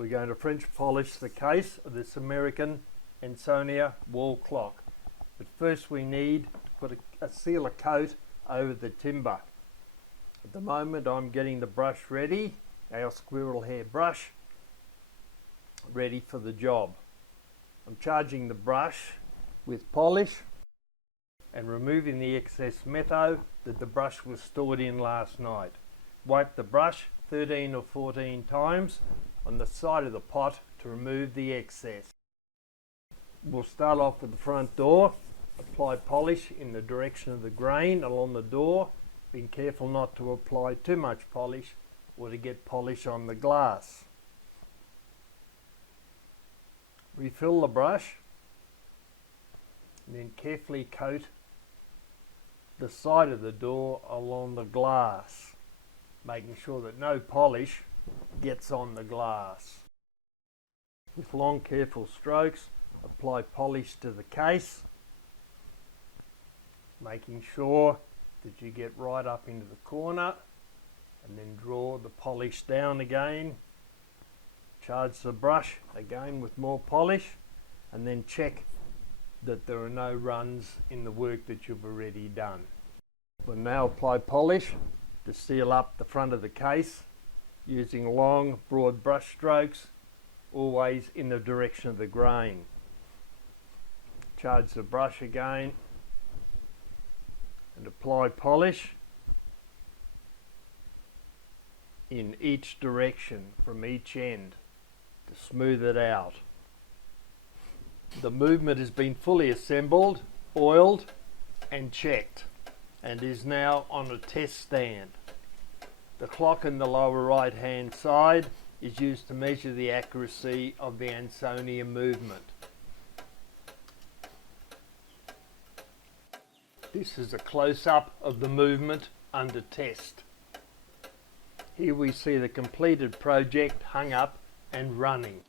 we're going to French polish the case of this American Ansonia wall clock. But first we need to put a sealer coat over the timber. At the moment I'm getting the brush ready, our squirrel hair brush, ready for the job. I'm charging the brush with polish and removing the excess metho that the brush was stored in last night. Wipe the brush 13 or 14 times on the side of the pot to remove the excess. We'll start off with the front door. Apply polish in the direction of the grain along the door, being careful not to apply too much polish or to get polish on the glass. Refill the brush and then carefully coat the side of the door along the glass, making sure that no polish gets on the glass. With long careful strokes, apply polish to the case, making sure that you get right up into the corner, and then draw the polish down again. Charge the brush again with more polish, and then check that there are no runs in the work that you've already done. We'll now apply polish to seal up the front of the case using long broad brush strokes, always in the direction of the grain. Charge the brush again and apply polish in each direction from each end to smooth it out. The movement has been fully assembled, oiled and checked, and is now on a test stand. The clock in the lower right hand side is used to measure the accuracy of the Ansonia movement. This is a close-up of the movement under test. Here we see the completed project hung up and running.